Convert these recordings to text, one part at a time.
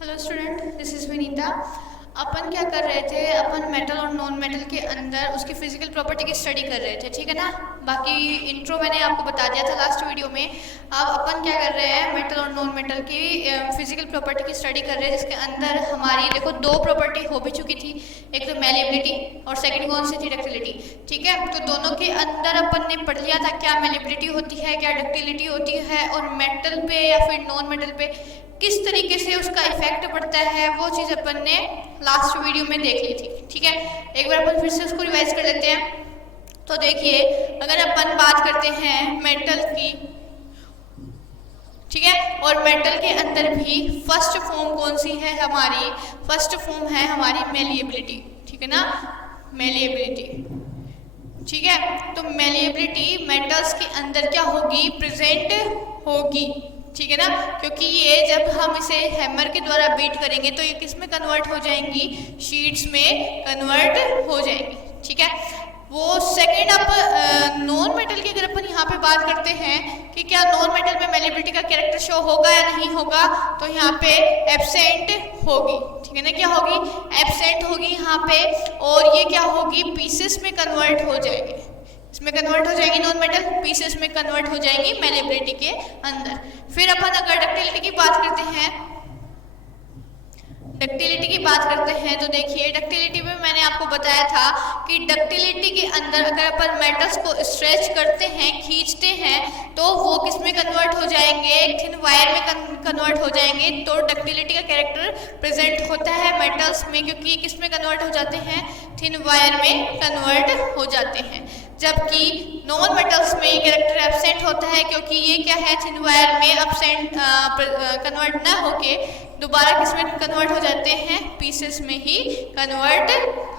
Hello student, this is Vinita. अपन क्या कर रहे थे, अपन मेटल और नॉन मेटल के अंदर उसकी फिजिकल प्रॉपर्टी की स्टडी कर रहे थे, ठीक है ना। बाकी इंट्रो मैंने आपको बता दिया था लास्ट वीडियो में। अब अपन क्या कर रहे हैं, मेटल और नॉन मेटल की फिजिकल प्रॉपर्टी की स्टडी कर रहे हैं, जिसके अंदर हमारी देखो दो प्रॉपर्टी हो भी चुकी थी। एक तो मेलेबिलिटी और सेकंड कौन सी थी, डक्टिलिटी। ठीक है, तो दोनों के अंदर अपन ने पढ़ लिया था क्या मेलेबिलिटी होती है, क्या डक्टिलिटी होती है, और मेटल पे या फिर नॉन मेटल पे किस तरीके से उसका इफेक्ट पड़ता है, वो चीज़ अपन ने लास्ट वीडियो में देख ली थी। ठीक है, एक बार अपन फिर से उसको रिवाइज कर लेते हैं। तो देखिए, अगर अपन बात करते हैं मेटल की, ठीक है, और मेटल के अंदर भी फर्स्ट फॉर्म कौन सी है हमारी, फर्स्ट फॉर्म है हमारी मेलिएबिलिटी। ठीक है ना, मेलिएबिलिटी। ठीक है, तो मेलिएबिलिटी मेटल्स के अंदर क्या होगी, प्रेजेंट होगी। ठीक है ना, क्योंकि ये जब हम इसे हैमर के द्वारा बीट करेंगे तो ये किस में कन्वर्ट हो जाएंगी, शीट्स में कन्वर्ट हो जाएंगी। ठीक है, वो सेकेंड। अब नॉन मेटल की अगर अपन यहाँ पे बात करते हैं कि क्या नॉन मेटल में मेलेबिलिटी का कैरेक्टर शो होगा या नहीं होगा, तो यहाँ पे एब्सेंट होगी। ठीक है ना, क्या होगी, एब्सेंट होगी यहाँ पे, और ये क्या होगी, पीसेस में कन्वर्ट हो जाएगी। इसमें कन्वर्ट हो जाएगी नॉन मेटल, पीसेस में कन्वर्ट हो जाएंगी मेलेबिलिटी के अंदर। फिर अपन अगर डक्टिलिटी की बात करते हैं, डक्टिलिटी की बात करते हैं तो देखिए, डक्टिलिटी में मैंने आपको बताया था कि डक्टिलिटी के अंदर अगर अपन मेटल्स को स्ट्रेच करते हैं, खींचते हैं, तो वो किस में कन्वर्ट हो जाएंगे, थिन वायर में कन्वर्ट हो जाएंगे। तो डक्टिलिटी का कैरेक्टर प्रेजेंट होता है मेटल्स में, क्योंकि किस में कन्वर्ट हो जाते हैं, थिन वायर में कन्वर्ट हो जाते हैं। जबकि नॉन मेटल्स में ये कैरेक्टर एब्सेंट होता है, क्योंकि ये क्या है, थिन वायर में एब्सेंट कन्वर्ट ना होके दोबारा किस में कन्वर्ट हो जाते हैं, पीसेस में ही कन्वर्ट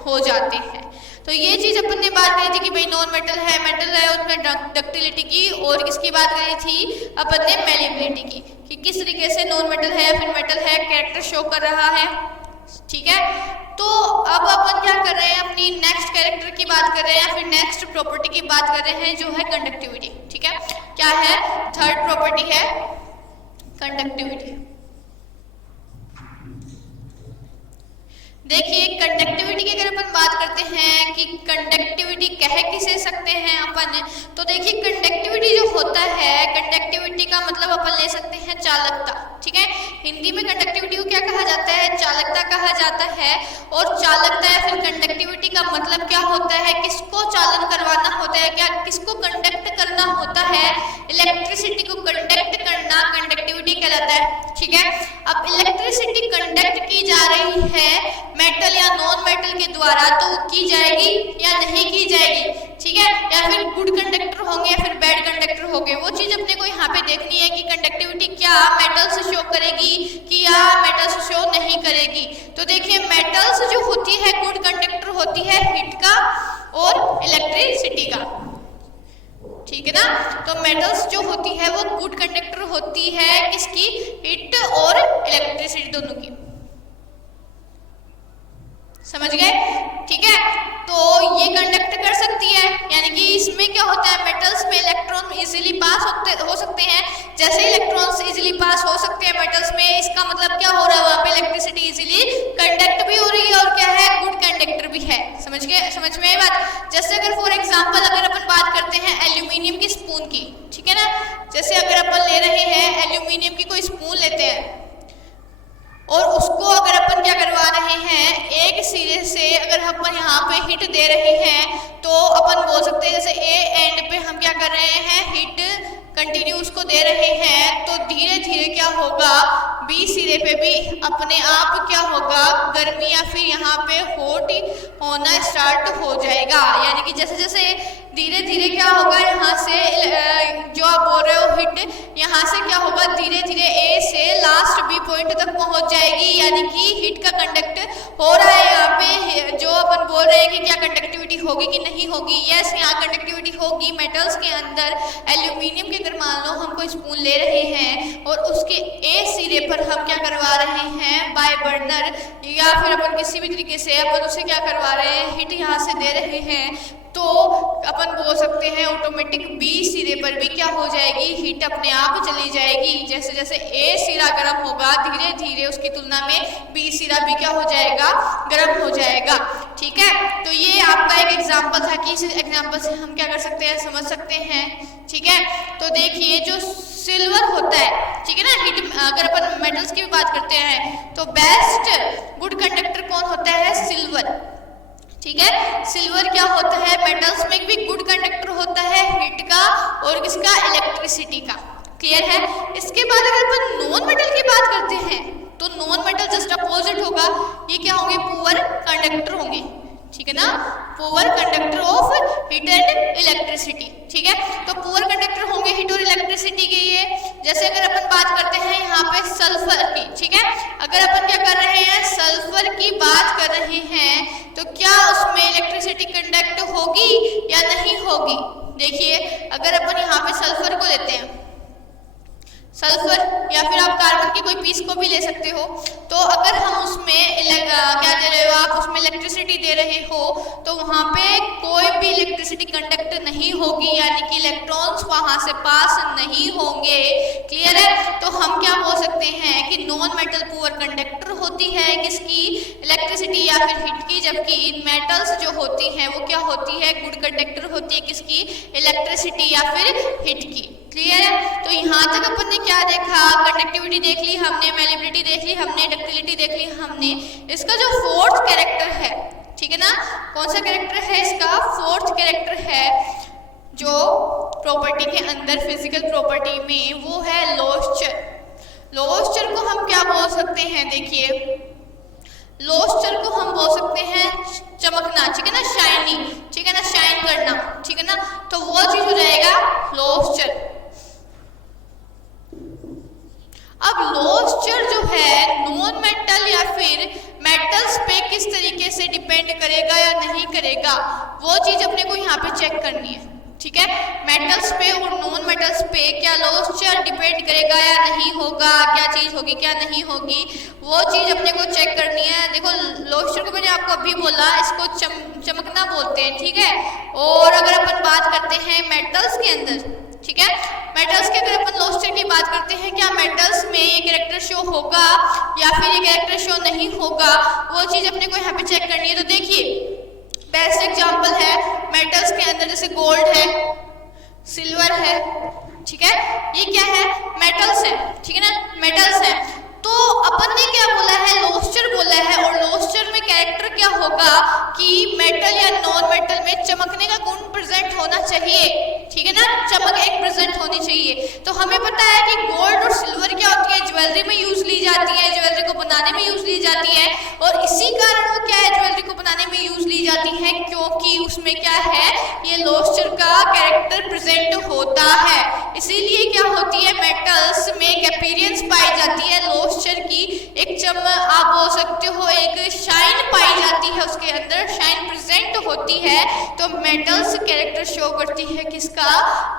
हो जाते हैं। तो ये चीज़ अपन ने बात करी थी कि भाई नॉन मेटल है, मेटल है, उनमें डक्टिलिटी की, और किसकी बात करी थी अपन ने, मेलेबिलिटी की, कि किस तरीके से नॉन मेटल है या फिर मेटल है कैरेक्टर शो कर रहा है। ठीक है, तो अब अपन क्या कर रहे हैं, अपनी नेक्स्ट कैरेक्टर की बात कर रहे हैं या फिर नेक्स्ट प्रॉपर्टी की बात कर रहे हैं, जो है कंडक्टिविटी। ठीक है, क्या है, थर्ड प्रॉपर्टी है कंडक्टिविटी। देखिए, कंडक्टिविटी की अगर अपन बात करते हैं कि कंडक्टिविटी कह किसे सकते हैं अपन, तो देखिए कंडक्टिविटी जो होता है, कंडक्टिविटी का मतलब अपन ले सकते हैं चालकता। ठीक है, हिंदी में कंडक्टिविटी को क्या कहा जाता है, चालकता कहा जाता है। और चालकता या फिर कंडक्टिविटी का मतलब क्या होता है, किसको चालन करवाना होता है, क्या किसको कंडक्ट करना होता है, इलेक्ट्रिसिटी को कंडक्ट करना कंडक्टिविटी कहलाता है। ठीक है, अब इलेक्ट्रिसिटी कंडक्ट की जा रही है मेटल या नॉन मेटल के द्वारा, तो की जाएगी या नहीं की जाएगी। ठीक है, या फिर गुड कंडक्टर होंगे या फिर बैड कंडक्टर होंगे, वो चीज अपने को यहाँ पे देखनी है कि कंडक्टिविटी क्या मेटल्स शो करेगी कि या मेटल्स शो नहीं करेगी। तो देखिए, मेटल्स जो होती है गुड कंडक्टर होती है हीट का और इलेक्ट्रिसिटी का। ठीक है ना, तो मेटल्स जो होती है वो गुड कंडक्टर होती है किसकी, हीट और इलेक्ट्रिसिटी दोनों की। समझ गए। ठीक है, तो ये कंडक्ट कर सकती है, यानी कि इसमें क्या होता है, मेटल्स में इलेक्ट्रॉन इजीली पास हो सकते हैं। जैसे इलेक्ट्रॉन्स इजीली पास हो सकते हैं मेटल्स में, इसका मतलब क्या हो रहा है, वहाँ पे इलेक्ट्रिसिटी इजीली कंडक्ट भी हो रही है और क्या है, गुड कंडक्टर भी है। समझ गए, समझ में आई बात। जैसे अगर फॉर एग्जाम्पल अगर अपन बात करते हैं एल्यूमिनियम की स्पून की, ठीक है ना, जैसे अगर अपन ले रहे हैं एल्यूमिनियम की कोई स्पून लेते हैं और उसको अगर अपन क्या करवा रहे हैं, एक सिरे से अगर अपन यहाँ पे हिट दे रहे हैं, तो अपन बोल सकते हैं जैसे ए एंड पे हम क्या कर रहे हैं, हिट कंटिन्यू उसको दे रहे हैं, तो धीरे धीरे क्या होगा, बी सिरे पे भी अपने आप क्या होगा, गर्मी या फिर यहाँ पे हॉट होना स्टार्ट हो जाएगा। यानी कि जैसे जैसे धीरे धीरे क्या होगा, यहाँ से जो आप बोल रहे हो हिट, यहाँ से क्या होगा, धीरे धीरे ए से लास्ट बी पॉइंट तक पहुंच जाएगी। यानी कि हिट का कंडक्ट हो रहा है यहाँ पे, जो अपन बोल रहे हैं कि क्या कंडक्टिविटी होगी कि नहीं होगी। यस, यहाँ कंडक्टिविटी होगी मेटल्स के अंदर। एल्यूमिनियम के अगर मान लो हम कोई स्पून ले रहे हैं और उसके ए सिरे पर हम क्या करवा रहे हैं, बाय बर्नर या फिर अपन किसी भी तरीके से अपन उसे क्या करवा रहे हैं, हिट यहाँ से दे रहे हैं, तो अपन बोल सकते हैं ऑटोमेटिक बी सिरे पर भी क्या हो जाएगी, हीट अपने आप चली जाएगी। जैसे जैसे ए सिरा गर्म होगा धीरे धीरे उसकी तुलना में बी सिरा भी क्या हो जाएगा, गर्म हो जाएगा। ठीक है, तो ये आपका एक एग्जाम्पल था कि इस एग्जाम्पल से हम क्या कर सकते हैं, समझ सकते हैं। ठीक है, तो देखिए जो सिल्वर होता है, ठीक है ना, हीट अगर अपन मेटल्स की भी बात करते हैं तो बेस्ट गुड कंडक्टर कौन होता है, सिल्वर। ठीक है, सिल्वर क्या होता है, मेटल्स में भी गुड कंडक्टर होता है हीट का और किसका, इलेक्ट्रिसिटी का। क्लियर है। इसके बाद अगर अपन नॉन मेटल की बात करते हैं तो नॉन मेटल जस्ट अपोजिट होगा, ये क्या होंगे, पुअर कंडक्टर होंगे। ठीक है ना, poor conductor of heat and electricity. ठीक है, तो पुअर कंडक्टर होंगे हीट और इलेक्ट्रिसिटी के ये। जैसे अगर अपन बात करते हैं यहाँ पे सल्फर की, ठीक है, अगर अपन क्या कर रहे हैं, सल्फर की बात कर रहे हैं तो क्या उसमें इलेक्ट्रिसिटी कंडक्ट होगी या नहीं होगी। देखिए अगर अपन यहाँ पे सल्फर को लेते हैं, सल्फर या फिर आप कार्बन की कोई पीस को भी ले सकते हो, तो अगर हम उसमें क्या दे रहे हो, आप उसमें इलेक्ट्रिसिटी दे रहे हो तो वहाँ पे कोई भी इलेक्ट्रिसिटी कंडक्ट नहीं होगी, यानी कि इलेक्ट्रॉन्स वहाँ से पास नहीं होंगे। क्लियर है, तो हम क्या बोल सकते हैं कि नॉन मेटल पुअर कंडक्टर होती है किसकी, इलेक्ट्रिसिटी या फिर हीट की, जबकि इन मेटल्स जो होती हैं वो क्या होती है, गुड कंडक्टर होती है किसकी, इलेक्ट्रिसिटी या फिर हीट की। क्लियर है, तो यहाँ तक अपन ने क्या देखा, कंडक्टिविटी देख ली हमने, मेलिबिलिटी देख ली हमने, डक्टिलिटी देख ली हमने। इसका जो फोर्थ कैरेक्टर है, ठीक है ना, कौन सा कैरेक्टर है इसका, फोर्थ कैरेक्टर है जो प्रॉपर्टी के अंदर फिजिकल प्रॉपर्टी में, वो है लॉइस्चर। लॉइस्चर को हम क्या बोल सकते हैं, देखिए लॉइस्चर को हम बोल सकते हैं चमकना, ठीक है ना, शाइनी, ठीक है ना, शाइन करना, ठीक है ना, तो वो चीज हो जाएगा लॉइस्चर। अब लॉइस्चर जो है नॉन मेटल या फिर मेटल्स पे किस तरीके से डिपेंड करेगा या नहीं करेगा, वो चीज अपने को यहाँ पे चेक करनी है। ठीक है, मेटल्स पे और नॉन मेटल्स पे क्या लॉइस्चर डिपेंड करेगा या नहीं होगा, क्या चीज होगी क्या नहीं होगी, वो चीज अपने को चेक करनी है। देखो लॉइस्चर को मैंने आपको अभी बोला, इसको चमकना बोलते हैं। ठीक है, और अगर अपन बात करते हैं मेटल्स के अंदर, ठीक है, मेटल्स के अगर अपन लॉइस्चर की बात करते हैं, क्या मेटल्स में ये कैरेक्टर शो होगा या फिर ये कैरेक्टर शो नहीं होगा, वो चीज अपने को यहाँ पे चेक करनी है। तो देखिए बेस्ट एग्जांपल है मेटल्स के अंदर, जैसे गोल्ड है, सिल्वर है, ठीक है, ये क्या है, मेटल्स है, ठीक है ना, मेटल्स है। तो अपन ने क्या बोला है, लॉइस्चर बोला है, और लॉइस्चर में कैरेक्टर क्या होगा कि मेटल या नॉन मेटल में चमकने का गुण प्रेजेंट होना चाहिए। ठीक है ना, चमक एक प्रेजेंट होनी चाहिए। तो हमें पता है कि गोल्ड और सिल्वर क्या होती है, ज्वेलरी में यूज ली जाती है, ज्वेलरी को बनाने में यूज ली जाती है, और इसी कारण वो क्या है, ज्वेलरी को बनाने में यूज ली जाती है, क्योंकि उसमें क्या है, ये लॉइस्चर का कैरेक्टर प्रेजेंट होता है। इसीलिए क्या होती है, मेटल्स में एक अपीयरेंस पाई जाती है लॉइस्चर की, एक आप बोल सकते हो एक शाइन पाई जाती है, उसके अंदर शाइन प्रेजेंट होती है। तो मेटल्स कैरेक्टर शो करती है किसका,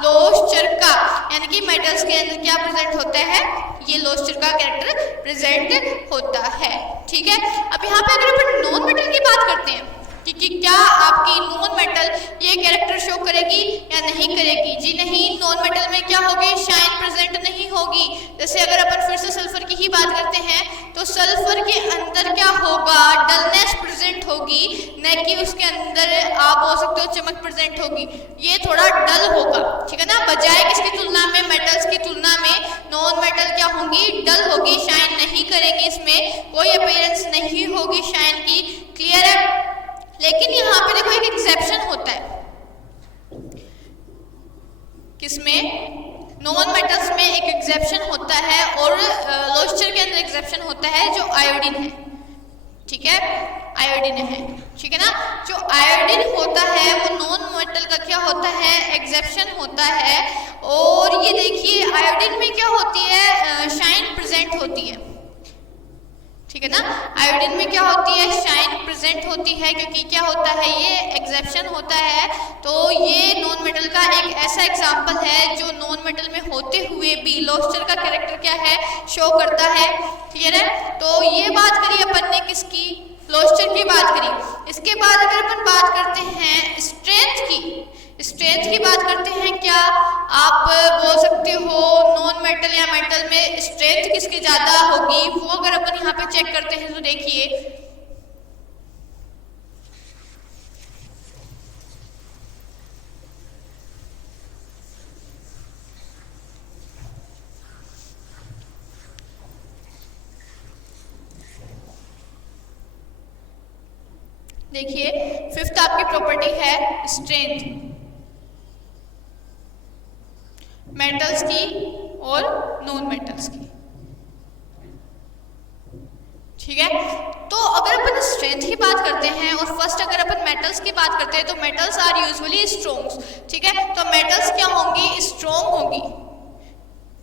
लॉइस्चर का, यानी कि मेटल्स के अंदर क्या प्रेजेंट होता है, ये लॉइस्चर का कैरेक्टर प्रेजेंट होता है। ठीक है, अब यहाँ पे अगर अपन नॉन मेटल की बात करते हैं कि क्या आपकी नॉन मेटल ये कैरेक्टर शो करेगी या नहीं करेगी, जी नहीं, नॉन मेटल में क्या होगी, शाइन प्रेजेंट नहीं होगी। जैसे अगर अपन फिर से सल्फर की ही बात करते हैं तो सल्फर के अंदर क्या होगा, डलनेस प्रेजेंट होगी, न कि उसके अंदर आप बोल सकते हो चमक प्रेजेंट होगी, ये थोड़ा डल होगा। ठीक है ना, बजाय किसकी तुलना में, मेटल्स की तुलना में नॉन मेटल क्या होंगी, डल होगी, शाइन नहीं करेंगी, इसमें कोई अपीयरेंस नहीं होगी शाइन की। क्लियर है, लेकिन यहाँ पे देखो एक एक्सेप्शन होता है, किसमें, नॉन मेटल्स में एक एक्सेप्शन होता है, और लॉइस्चर के अंदर एक्सेप्शन होता है जो आयोडीन है। ठीक है, आयोडीन है, ठीक है ना, जो आयोडीन होता है वो नॉन मेटल का क्या होता है, एक्सेप्शन होता है। और ये देखिए आयोडीन में क्या होती है, शाइन प्रेजेंट होती है। ठीक है ना, आयोडीन में क्या होती है, शाइन प्रेजेंट होती है, क्योंकि क्या होता है, ये एक्सेप्शन होता है। तो ये नॉन मेटल का एक ऐसा एग्जांपल है जो नॉन मेटल में होते हुए भी लॉइस्चर का कैरेक्टर क्या है, शो करता है। क्लियर है, तो ये बात करी अपन ने किसकी, क्लोजर की बात करी। इसके बाद अगर अपन बात करते हैं स्ट्रेंथ की बात करते हैं, क्या आप बोल सकते हो नॉन मेटल या मेटल में स्ट्रेंथ किसकी ज्यादा होगी, वो अगर अपन यहाँ पे चेक करते हैं तो देखिए फिफ्थ आपकी प्रॉपर्टी है स्ट्रेंथ, मेटल्स की और नॉन मेटल्स की। ठीक है, तो अगर अपन स्ट्रेंथ की बात करते हैं और फर्स्ट अगर अपन मेटल्स की बात करते हैं तो मेटल्स आर यूजुअली स्ट्रॉन्ग। ठीक है, तो मेटल्स क्या होंगी, स्ट्रॉन्ग होगी।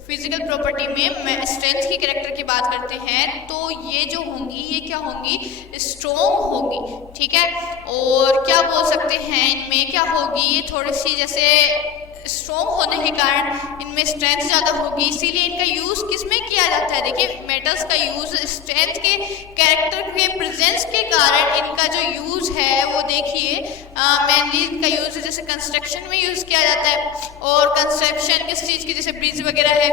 फिजिकल प्रॉपर्टी में स्ट्रेंथ की कैरेक्टर की बात करते हैं तो ये जो होंगी ये क्या होंगी, स्ट्रॉन्ग होगी। ठीक है, और क्या बोल सकते हैं इनमें क्या होगी, ये थोड़ी सी जैसे स्ट्रॉन्ग होने के कारण इनमें स्ट्रेंथ ज़्यादा होगी, इसीलिए इनका यूज़ किस में किया जाता है। देखिए मेटल्स का यूज़ स्ट्रेंथ के कैरेक्टर के प्रेजेंस के कारण इनका जो यूज़ है वो देखिए मेनली इनका यूज़ जैसे कंस्ट्रक्शन में यूज़ किया जाता है, और कंस्ट्रक्शन किस चीज़ की, जैसे ब्रिज वगैरह है,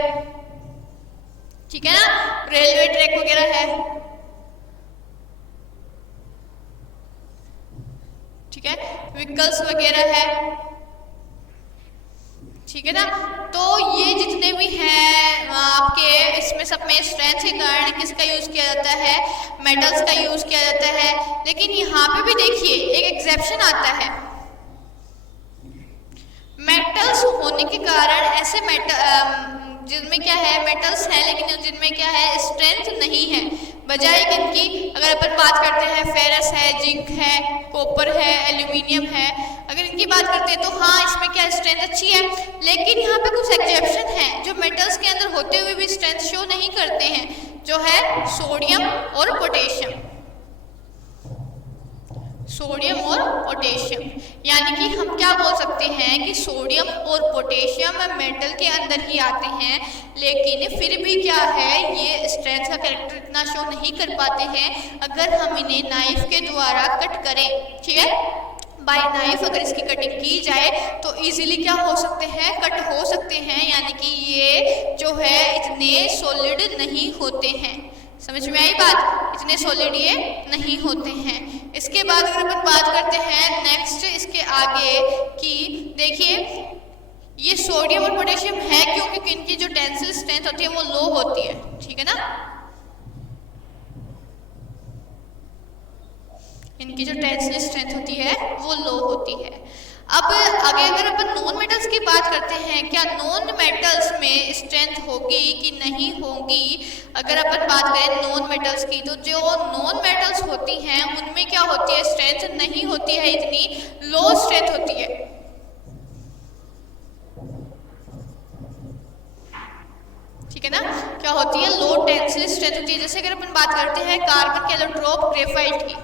ठीक है ना, रेलवे ट्रैक वगैरह है, ठीक है, व्हीकल्स वगैरह है, ठीक है ना। तो ये जितने भी हैं आपके इसमें सब में स्ट्रेंथ के कारण किसका यूज किया जाता है, मेटल्स का यूज किया जाता है। लेकिन यहाँ पे भी देखिए एक एक्सेप्शन आता है, मेटल्स होने के कारण ऐसे जिनमें क्या है मेटल्स हैं लेकिन जिनमें क्या है स्ट्रेंथ नहीं है, बजाय इनकी अगर अपन बात करते हैं फेरस है, जिंक है, कॉपर है, एल्यूमिनियम है, अगर इनकी बात करते हैं तो हाँ इसमें क्या स्ट्रेंथ अच्छी है। लेकिन यहाँ पे कुछ एक्सेप्शन है जो मेटल्स के अंदर होते हुए भी स्ट्रेंथ शो नहीं करते हैं, जो है सोडियम और पोटेशियम। सोडियम और पोटेशियम, यानी कि हम क्या बोल सकते हैं कि सोडियम और पोटेशियम मेटल के अंदर ही आते हैं, लेकिन फिर भी क्या है ये स्ट्रेंथ का कैरेक्टर इतना शो नहीं कर पाते हैं अगर हम इन्हें नाइफ के द्वारा कट करें। ठीक है, बाय नाइफ अगर इसकी कटिंग की जाए तो इजीली क्या हो सकते हैं, कट हो सकते हैं, यानी कि ये जो है इतने सॉलिड नहीं होते हैं। समझ में आई बात, इतने सॉलिड ये नहीं होते हैं। इसके बाद अगर अपन बात करते हैं नेक्स्ट इसके आगे की, देखिए ये सोडियम और पोटेशियम है क्यों, क्योंकि इनकी जो टेंसिल स्ट्रेंथ होती है वो लो होती है। ठीक है ना, इनकी जो टेंसिल स्ट्रेंथ होती है वो लो होती है। अब आगे अगर अपन नॉन मेटल्स की बात करते हैं, क्या नॉन मेटल्स में स्ट्रेंथ होगी कि नहीं होगी। अगर अपन बात करें नॉन मेटल्स की तो जो नॉन मेटल्स होती हैं उनमें क्या होती है, स्ट्रेंथ नहीं होती है, इतनी लो स्ट्रेंथ होती है। ठीक है ना, क्या होती है, लो टेंसिल स्ट्रेंथ होती है। जैसे अगर अपन बात करते हैं कार्बन के एलोट्रोप ग्रेफाइट की,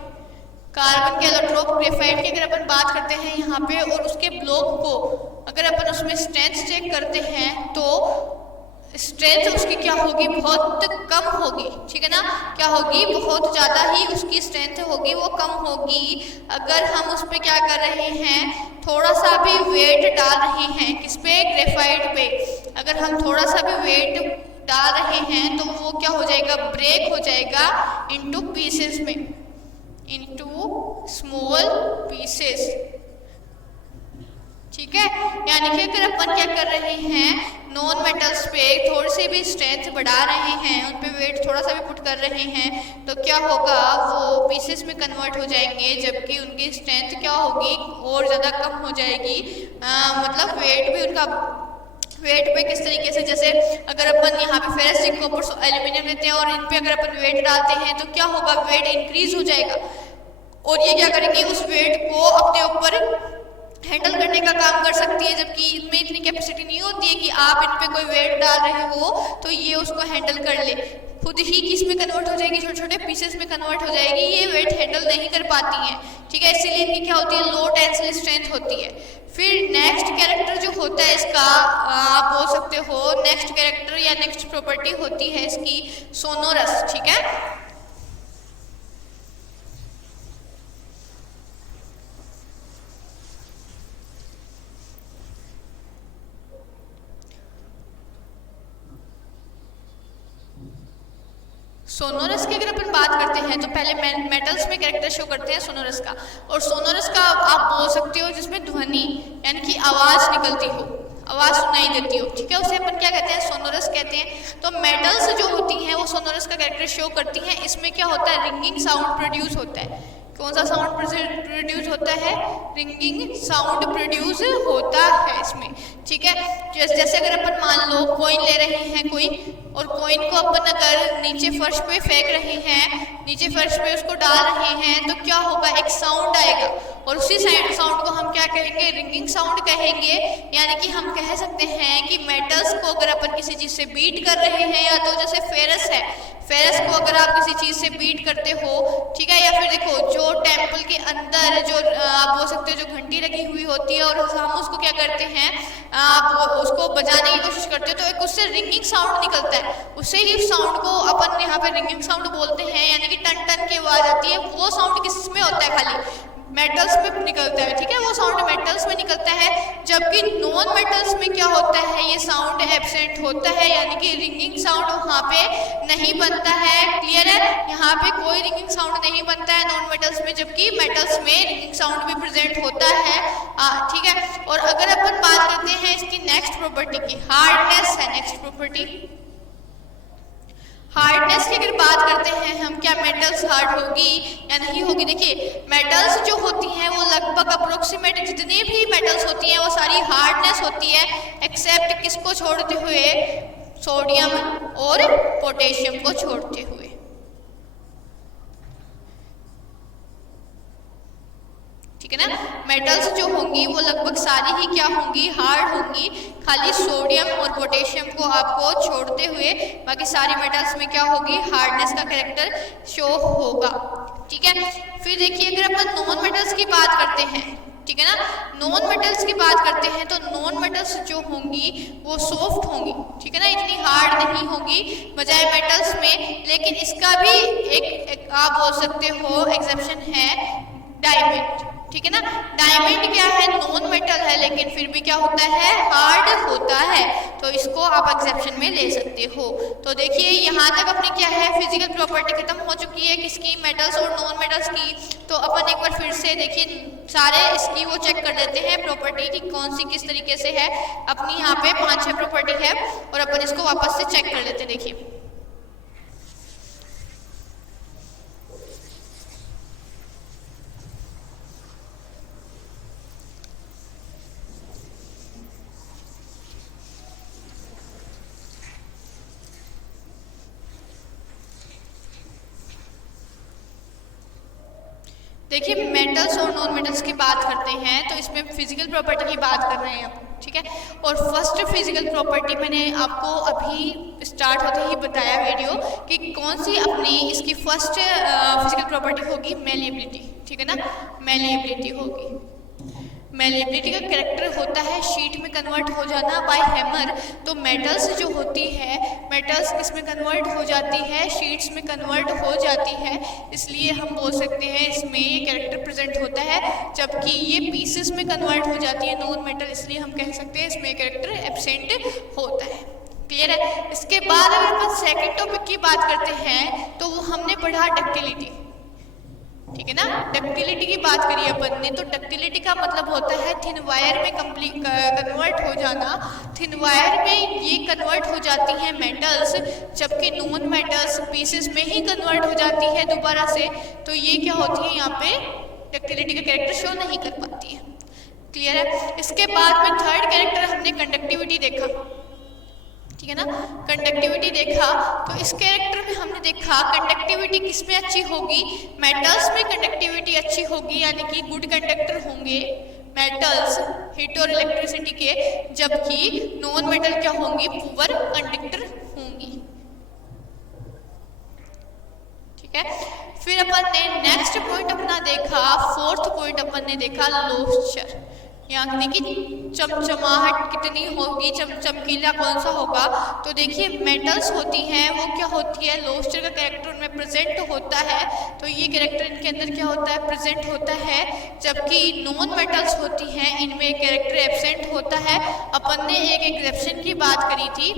कार्बन के एलोट्रोप ग्रेफाइट की अगर अपन बात करते हैं यहाँ पे और उसके ब्लॉक को अगर अपन उसमें स्ट्रेंथ चेक करते हैं तो स्ट्रेंथ उसकी क्या होगी, बहुत कम होगी। ठीक है ना, क्या होगी, बहुत ज़्यादा ही उसकी स्ट्रेंथ होगी, वो कम होगी। अगर हम उस पर क्या कर रहे हैं, थोड़ा सा भी वेट डाल रहे हैं, किस पे, ग्रेफाइट पे, अगर हम थोड़ा सा भी वेट डाल रहे हैं तो वो क्या हो जाएगा, ब्रेक हो जाएगा इनटू पीसेस में, इनटू स्मॉल पीसेस। ठीक है, यानी कि अगर अपन क्या कर रहे हैं, नॉन मेटल्स पे थोड़ी सी भी स्ट्रेंथ बढ़ा रहे हैं, उन पे वेट थोड़ा सा भी पुट कर रहे हैं तो क्या होगा, वो पीसेस में कन्वर्ट हो जाएंगे, जबकि उनकी स्ट्रेंथ क्या होगी, और ज़्यादा कम हो जाएगी। मतलब वेट भी उनका, वेट पे किस तरीके से, जैसे अगर अपन यहाँ पे फेरस, जिंक, कॉपर, एल्यूमिनियम लेते हैं और इन पे अगर अपन वेट डालते हैं तो क्या होगा, वेट इंक्रीज हो जाएगा और ये क्या करेंगे, उस वेट को अपने ऊपर हैंडल करने का काम कर सकती है, जबकि इनमें इतनी कैपेसिटी नहीं होती है कि आप इन पे कोई वेट डाल रहे हो तो ये उसको हैंडल कर ले, खुद ही किस में कन्वर्ट हो जाएगी, छोटे छोटे पीसेस में कन्वर्ट हो जाएगी, ये वेट हैंडल नहीं कर पाती हैं। ठीक है, इसीलिए इनकी क्या होती है, लो टेंसिल स्ट्रेंथ होती है। फिर नेक्स्ट कैरेक्टर जो होता है इसका, आप बोल सकते हो नेक्स्ट कैरेक्टर या नेक्स्ट प्रॉपर्टी होती है इसकी सोनोरस। ठीक है, सोनोरस की अगर अपन बात करते हैं तो पहले मेटल्स में कैरेक्टर शो करते हैं सोनोरस का, और सोनोरस का आप बोल सकते हो जिसमें ध्वनि यानी कि आवाज़ निकलती हो, आवाज़ सुनाई देती हो, ठीक है, उसे अपन क्या कहते हैं, सोनोरस कहते हैं। तो मेटल्स जो होती हैं वो सोनोरस का कैरेक्टर शो करती हैं। इसमें क्या होता है, रिंगिंग साउंड प्रोड्यूस होता है। कौन सा साउंड प्रोड्यूस होता है, रिंगिंग साउंड प्रोड्यूस होता है इसमें, ठीक है। जैसे अगर अपन मान लो कॉइन ले रहे हैं कोई, और कॉइन को अपन अगर नीचे फर्श पे फेंक रहे हैं, नीचे फर्श पे उसको डाल रहे हैं, तो क्या होगा, एक साउंड आएगा, और उसी साउंड को हम क्या कहेंगे, रिंगिंग साउंड कहेंगे। यानी कि हम कह सकते हैं कि मेटल्स को अगर अपन किसी चीज़ से बीट कर रहे हैं, या तो जैसे फेरस है, फेरस को अगर आप किसी चीज़ से बीट करते हो, ठीक है, या फिर देखो जो टेम्पल के अंदर जो आप बोल सकते हो जो घंटी लगी हुई होती है, और हम उसको क्या करते हैं, आप उसको बजाने की कोशिश करते हो, तो एक उससे रिंगिंग साउंड निकलता है। उसे ही साउंड को अपन यहाँ पे रिंगिंग साउंड बोलते हैं, यानी कि टन टन की आवाज़ आती है। वो साउंड किस में होता है, खाली मेटल्स में निकलता है, ठीक है, वो साउंड मेटल्स में निकलता है। जबकि नॉन मेटल्स में क्या होता है, ये साउंड एब्सेंट होता है, यानी कि रिंगिंग साउंड वहाँ पे नहीं बनता है। क्लियर है, यहाँ पे कोई रिंगिंग साउंड नहीं बनता है नॉन मेटल्स में, जबकि मेटल्स में रिंगिंग साउंड भी प्रेजेंट होता है, ठीक है। और अगर अपन बात करते हैं इसकी नेक्स्ट प्रॉपर्टी की, हार्डनेस है नेक्स्ट प्रॉपर्टी। हार्डनेस की अगर बात करते हैं हम, क्या मेटल्स हार्ड होगी या नहीं होगी। देखिए मेटल्स जो होती हैं वो लगभग अप्रोक्सीमेट जितनी भी मेटल्स होती हैं वो सारी हार्डनेस होती है, एक्सेप्ट किसको छोड़ते हुए, सोडियम और पोटेशियम को छोड़ते हुए, ठीक है ना। मेटल्स जो होंगी वो लगभग सारी ही क्या होंगी, हार्ड होंगी, खाली सोडियम और पोटेशियम को आपको छोड़ते हुए बाकी सारी मेटल्स में क्या होगी, हार्डनेस का कैरेक्टर शो होगा, ठीक है। फिर देखिए अगर अपन नॉन मेटल्स की बात करते हैं, ठीक है ना, नॉन मेटल्स की बात करते हैं तो नॉन मेटल्स जो होंगी वो सॉफ्ट होंगी, ठीक है ना, इतनी हार्ड नहीं होगी बजाय मेटल्स में। लेकिन इसका भी एक आप बोल सकते हो एक्सेप्शन है, डायमंड, ठीक है ना। डायमंड क्या है, नॉन मेटल है, लेकिन फिर भी क्या होता है, हार्ड होता है, तो इसको आप एक्सेप्शन में ले सकते हो। तो देखिए यहाँ तक अपनी क्या है, फिजिकल प्रॉपर्टी खत्म हो चुकी है किसकी, मेटल्स और नॉन मेटल्स की। तो अपन एक बार फिर से देखिए सारे इसकी वो चेक कर लेते हैं प्रॉपर्टी की कौन सी किस तरीके से है। अपनी यहाँ पे 5-6 प्रॉपर्टी है और अपन इसको वापस से चेक कर लेते हैं। देखिए देखिए मेटल्स और नॉन मेटल्स की बात करते हैं तो इसमें फिजिकल प्रॉपर्टी की बात कर रहे हैं आप, ठीक है। और फर्स्ट फिजिकल प्रॉपर्टी मैंने आपको अभी स्टार्ट होते ही बताया वीडियो कि कौन सी अपनी इसकी फर्स्ट फिजिकल प्रॉपर्टी होगी, मेलिएबिलिटी, ठीक है ना, मेलिएबिलिटी होगी। मेलिएबिलिटी का कैरेक्टर होता है शीट में कन्वर्ट हो जाना बाय हैमर। तो मेटल्स जो होती है, मेटल्स किस में कन्वर्ट हो जाती है, शीट्स में कन्वर्ट हो जाती है, इसलिए हम बोल सकते हैं इसमें ये कैरेक्टर प्रेजेंट होता है। जबकि ये पीसेस में कन्वर्ट हो जाती है नॉन मेटल, इसलिए हम कह सकते हैं इसमें कैरेक्टर एब्सेंट होता है। क्लियर है। इसके बाद अगर अपन सेकेंड टॉपिक की बात करते हैं तो वो हमने पढ़ा डक्टिलिटी, ठीक है ना। डक्टिलिटी की बात करी अपन ने, तो डक्टिलिटी का मतलब होता है थिन वायर में कन्वर्ट हो जाना। थिन वायर में ये कन्वर्ट हो जाती है मेटल्स, जबकि नॉन मेटल्स पीसेस में ही कन्वर्ट हो जाती है दोबारा से। तो ये क्या होती है, यहाँ पे डक्टिलिटी का कैरेक्टर शो नहीं कर पाती है। क्लियर है। इसके बाद में थर्ड कैरेक्टर हमने कंडक्टिविटी देखा, ठीक है ना, कंडक्टिविटी देखा। तो इस कैरेक्टर में हमने देखा कंडक्टिविटी किस में अच्छी होगी, मेटल्स में कंडक्टिविटी अच्छी होगी, यानी कि गुड कंडक्टर होंगे मेटल्स हीट और इलेक्ट्रिसिटी के, जबकि नॉन मेटल क्या होंगी, पुअर कंडक्टर होंगी, ठीक है। फिर अपन ने नेक्स्ट पॉइंट अपना देखा, फोर्थ पॉइंट अपन ने देखा लोस्चर, यानी कि चमचमाहट कितनी होगी, चमकीला कौन सा होगा। तो देखिए मेटल्स होती हैं वो क्या होती है, लोस्टर का कैरेक्टर उनमें प्रेजेंट होता है, तो ये कैरेक्टर इनके अंदर क्या होता है, प्रेजेंट होता है। जबकि नॉन मेटल्स होती हैं इनमें कैरेक्टर एब्सेंट होता है। अपन ने एक एक्सेप्शन की बात करी थी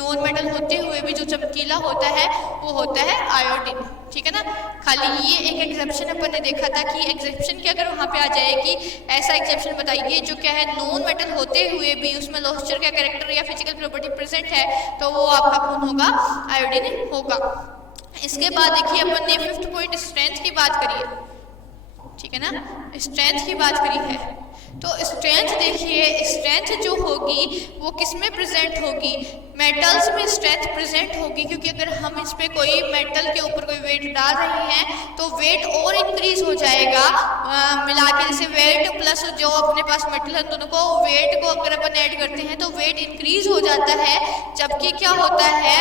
नॉन मेटल होते हुए भी जो चमकीला होता है वो होता है आयोडीन, ठीक है ना। खाली ये एक एग्जेप्शन अपन ने देखा था कि एग्जेप्शन की अगर वहाँ पे आ जाए कि ऐसा एग्जेप्शन बताइए जो क्या है नॉन मेटल होते हुए भी उसमें लॉस्चर का कैरेक्टर या फिजिकल प्रॉपर्टी प्रेजेंट है, तो वो आपका कौन होगा, आयोडीन होगा। इसके बाद देखिए अपन ने 5th पॉइंट स्ट्रेंथ की बात करी है, ठीक है ना, स्ट्रेंथ की बात करी है। तो स्ट्रेंथ देखिए, स्ट्रेंथ जो होगी वो किस में प्रेजेंट होगी, मेटल्स में स्ट्रेंथ प्रेजेंट होगी, क्योंकि अगर हम इस पे कोई मेटल के ऊपर कोई वेट डाल रहे हैं तो वेट और इंक्रीज हो जाएगा, मिला के जैसे वेट प्लस जो अपने पास मेटल है दोनों को वेट को अगर अपन ऐड करते हैं तो वेट इंक्रीज हो जाता है। जबकि क्या होता है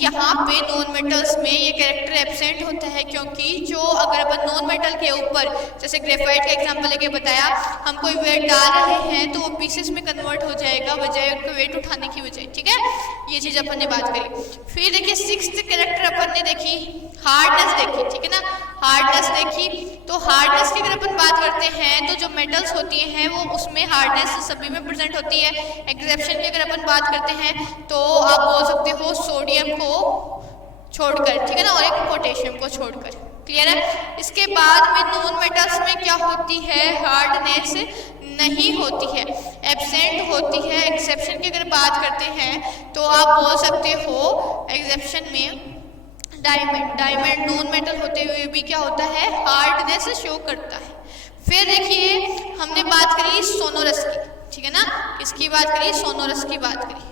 यहाँ पे नॉन मेटल्स में ये कैरेक्टर एब्सेंट होता है, क्योंकि जो अगर अपन नॉन मेटल के ऊपर जैसे ग्रेफाइट का एग्जांपल लेके बताया, हम कोई वेट डाल रहे हैं तो वो पीसेस में कन्वर्ट हो जाएगा बजाय उनको वेट उठाने की बजाय, ठीक है। ये चीज अपन ने बात करी। फिर देखिए 6th कैरेक्टर अपन ने देखी, हार्डनेस देखी, ठीक है ना, हार्डनेस देखी। तो हार्डनेस की अगर अपन बात करते हैं तो जो मेटल्स होती हैं वो उसमें हार्डनेस सभी में प्रेजेंट होती है। एग्जेप्शन की अगर अपन बात करते हैं तो आप बोल सकते हो सोडियम को छोड़कर, ठीक है ना, और एक पोटेशियम को छोड़कर, क्लियर है। इसके बाद में नॉन मेटल्स में क्या होती है, हार्डनेस नहीं होती है, एब्सेंट होती है। एक्सेप्शन की अगर बात करते हैं तो आप बोल सकते हो एक्सेप्शन में डायमंड नॉन मेटल होते हुए भी क्या होता है, हार्डनेस शो करता है। फिर देखिए हमने बात करी सोनोरस की, ठीक है ना, किसकी बात करी, सोनोरस की बात करी।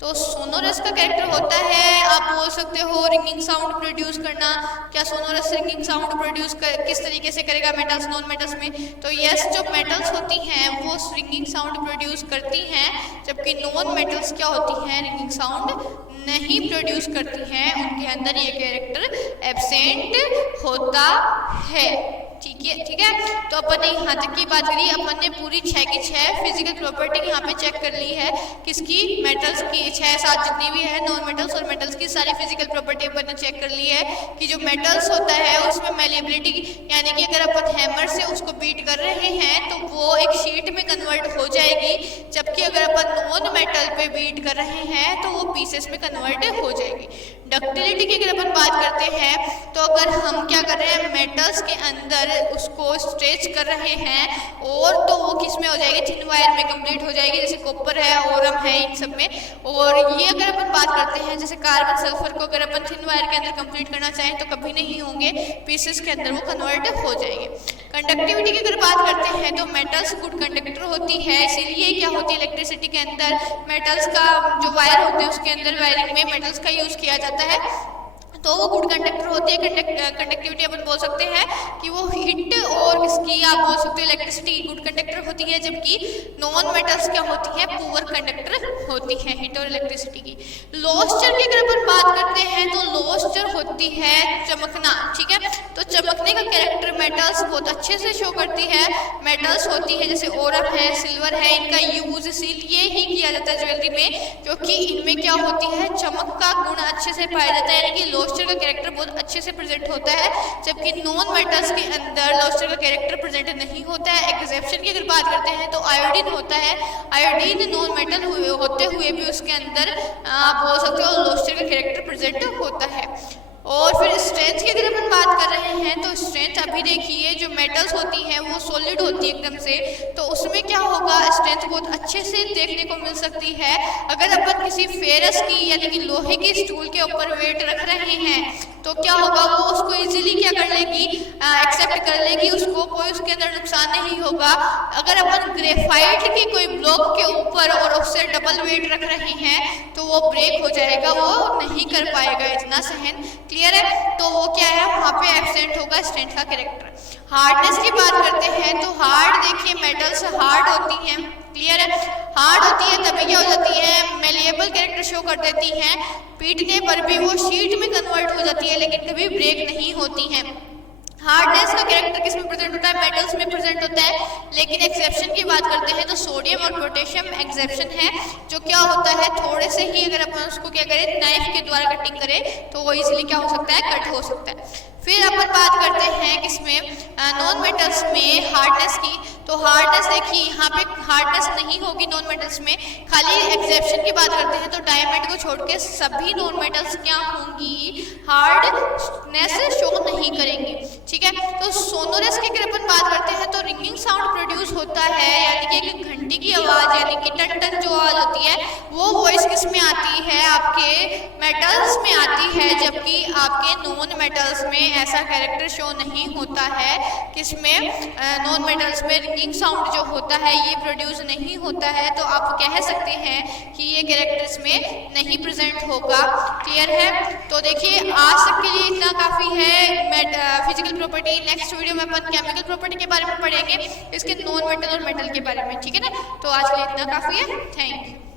तो सोनोरस का कैरेक्टर होता है, आप बोल सकते हो रिंगिंग साउंड प्रोड्यूस करना। क्या सोनोरस रिंगिंग साउंड प्रोड्यूस किस तरीके से करेगा मेटल्स नॉन मेटल्स में, तो यस, जो मेटल्स होती हैं वो रिंगिंग साउंड प्रोड्यूस करती हैं, जबकि नॉन मेटल्स क्या होती हैं, रिंगिंग साउंड नहीं प्रोड्यूस करती हैं, उनके अंदर ये कैरेक्टर एब्सेंट होता है, ठीक है। तो अपन ने यहाँ तक की बात करी, अपन ने पूरी 6 की 6 फिजिकल प्रॉपर्टी यहाँ पे चेक कर ली है, किसकी, मेटल्स की 6-7 जितनी भी है नॉन मेटल्स और मेटल्स की सारी फिजिकल प्रॉपर्टी अपन ने चेक कर ली है कि जो मेटल्स होता है उसमें मेलिएबिलिटी, यानी कि अगर अपन हैमर से उसको बीट कर रहे हैं तो वो एक शीट में कन्वर्ट हो जाएगी, जबकि अगर अपन नॉन मेटल पे बीट कर रहे हैं तो वो पीसेस में कन्वर्ट हो जाएगी। डक्टिलिटी की अगर अपन बात करते हैं तो अगर हम क्या कर रहे हैं, मेटल्स के अंदर उसको स्ट्रेच कर रहे हैं और तो वो किस में हो जाएगी, थिन वायर में कंप्लीट हो जाएगी, जैसे कॉपर है, ओरम है, इन सब में। और ये अगर अपन बात करते हैं जैसे कार्बन सल्फर को अगर अपन थिन वायर के अंदर कंप्लीट करना चाहें तो कभी नहीं होंगे, पीसेस के अंदर वो कन्वर्ट हो जाएंगे। कंडक्टिविटी की अगर बात करते हैं तो मेटल्स गुड कंडक्टर होती है, इसीलिए क्या होती है इलेक्ट्रिसिटी के अंदर मेटल्स का जो वायर होते हैं उसके अंदर वायरिंग में मेटल्स का यूज किया जाता है, तो वो गुड कंडक्टर होती है। कंडक्टिविटी अपन बोल सकते हैं कि वो हीट और इसकी आप बोल सकते हो इलेक्ट्रिसिटी गुड कंडक्टर होती है, जबकि नॉन मेटल्स क्या होती है, पुअर कंडक्टर होती है हीट और इलेक्ट्रिसिटी की। लॉस्चर की अगर अपन बात करते हैं तो लॉस्चर होती है चमकना, ठीक है। तो चमकने का कैरेक्टर मेटल्स बहुत अच्छे से शो करती है। मेटल्स होती है जैसे ओरम है, सिल्वर है, इनका यूज इसीलिए ही किया जाता है ज्वेलरी में, क्योंकि इनमें क्या होती है, चमक का गुण अच्छे से पाया जाता है, यानी कि लॉस्चर का कैरेक्टर बहुत अच्छे से प्रेजेंट होता है, जबकि नॉन मेटल्स के अंदर लॉस्चर का कैरेक्टर प्रेजेंट नहीं होता है। एक्सेप्शन की अगर बात करते हैं तो आयोडीन होता है, आयोडीन नॉन मेटल होते हुए भी उसके अंदर आप बोल सकते हो लॉस्चर का कैरेक्टर प्रेजेंट होता है। और फिर स्ट्रेंथ की अगर अपन बात कर रहे हैं तो स्ट्रेंथ अभी देखिए जो मेटल्स होती हैं वो सॉलिड होती है एकदम से, तो उसमें क्या होगा, स्ट्रेंथ बहुत अच्छे से देखने को मिल सकती है। अगर अपन किसी फेरस की यानी कि लोहे की स्टूल के ऊपर वेट रख रहे हैं तो क्या होगा, वो उसको इजीली क्या कर लेगी, एक्सेप्ट कर लेगी, उसको कोई उसके अंदर नुकसान नहीं होगा। अगर अपन ग्रेफाइट के कोई ब्लॉक के ऊपर और उससे डबल वेट रख रहे हैं तो वो ब्रेक हो जाएगा, वो नहीं कर पाएगा इतना सहन, क्लियर है। तो वो क्या है, वहाँ पे एब्सेंट होगा स्ट्रेंथ का कैरेक्टर। हार्डनेस की बात करते हैं तो हार्ड देखिए मेटल्स हार्ड होती हैं, क्लियर है, हार्ड होती है तभी क्या हो जाती है, मेलिएबल कैरेक्टर शो कर देती हैं, पीटने पर भी वो शीट में कन्वर्ट हो जाती है लेकिन कभी ब्रेक नहीं होती हैं। हार्डनेस का कैरेक्टर किस में प्रेजेंट होता है, मेटल्स में प्रेजेंट होता है। लेकिन एक्सेप्शन की बात करते हैं तो सोडियम और पोटेशियम एक्सेप्शन है, जो क्या होता है थोड़े से ही अगर अपन उसको क्या करें नाइफ के द्वारा कटिंग करें तो वो इजीली क्या हो सकता है, कट हो सकता है। फिर अपन बात करते हैं किसमें, नॉन मेटल्स में हार्डनेस की। तो हार्डनेस देखिए यहाँ पे हार्डनेस नहीं होगी नॉन मेटल्स में, खाली एक्सेप्शन की बात करते हैं तो डायमंड को छोड़ के सभी नॉन मेटल्स क्या होंगी, हार्डनेस शो नहीं करेंगी। ठीक है, तो सोनोरस की अगर अपन बात करते हैं तो रिंगिंग साउंड प्रोड्यूस होता है, यानी कि एक घंटी की आवाज, यानी कि टन टन जो आवाज होती है वो वॉइस किस में आती है, आपके मेटल्स में आती है, जबकि आपके नॉन मेटल्स में ऐसा कैरेक्टर शो नहीं होता है। किसमें, नॉन मेटल्स में रिंगिंग साउंड जो होता है ये प्रोड्यूस नहीं होता है, तो आप कह सकते हैं कि ये कैरेक्टर इसमें नहीं प्रेजेंट होगा। क्लियर है? तो देखिए आज तक के लिए इतना काफ़ी है फिजिकल प्रॉपर्टी। नेक्स्ट वीडियो में अपन केमिकल प्रॉपर्टी के बारे में पढ़ेंगे, इसके नॉन मेटल और मेटल के बारे में। ठीक है ना, तो आज के लिए इतना काफ़ी है। Thank you.